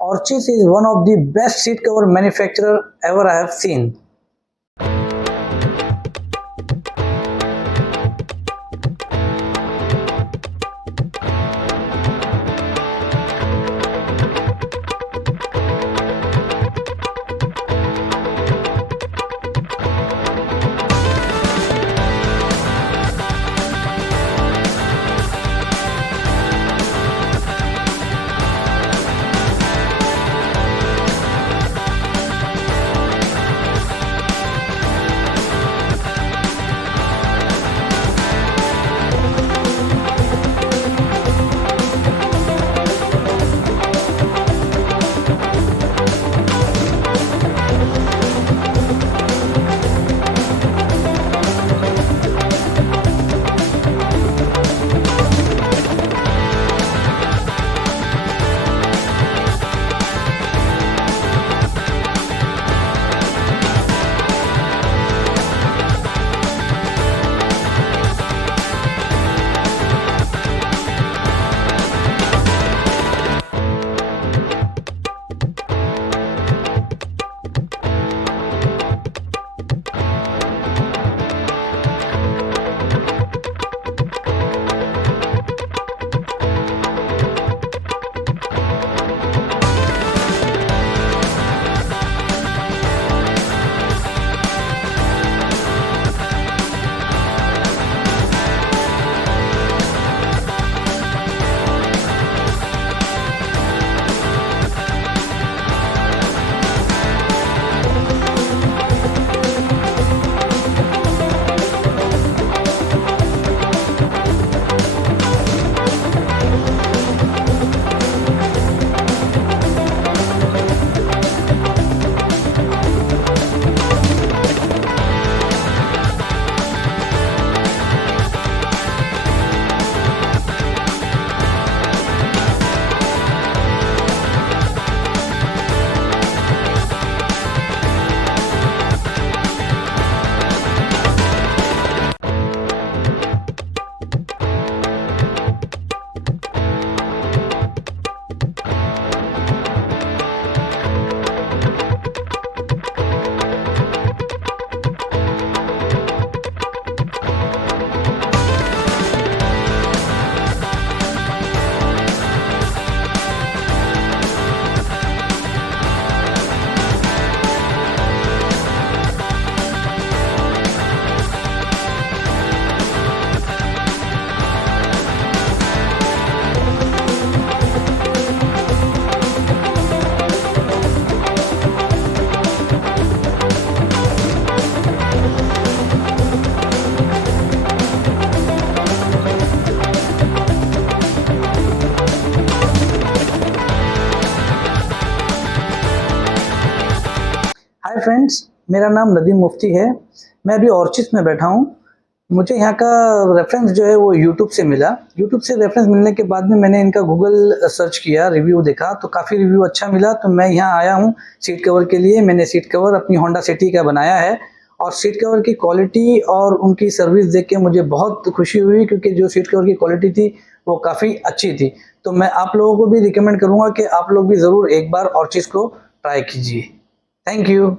Orchis is one of the best seat cover manufacturer ever I have seen. Hi friends, मेरा नाम नदीम मुफ्ती है। मैं अभी ऑर्चिस में बैठा हूँ। मुझे यहाँ का रेफरेंस जो है वो यूट्यूब से मिला। यूट्यूब से रेफरेंस मिलने के बाद में मैंने इनका गूगल सर्च किया, रिव्यू देखा तो काफ़ी रिव्यू अच्छा मिला। तो मैं यहाँ आया हूँ सीट कवर के लिए। मैंने सीट कवर अपनी होंडा सिटी का बनाया है और सीट कवर की क्वालिटी और उनकी सर्विस देख के मुझे बहुत खुशी हुई, क्योंकि जो सीट कवर की क्वालिटी थी वो काफ़ी अच्छी थी। तो मैं आप लोगों को भी रिकमेंड करूँगा कि आप लोग भी ज़रूर एक बार ऑर्चिस को ट्राई कीजिए। Thank you.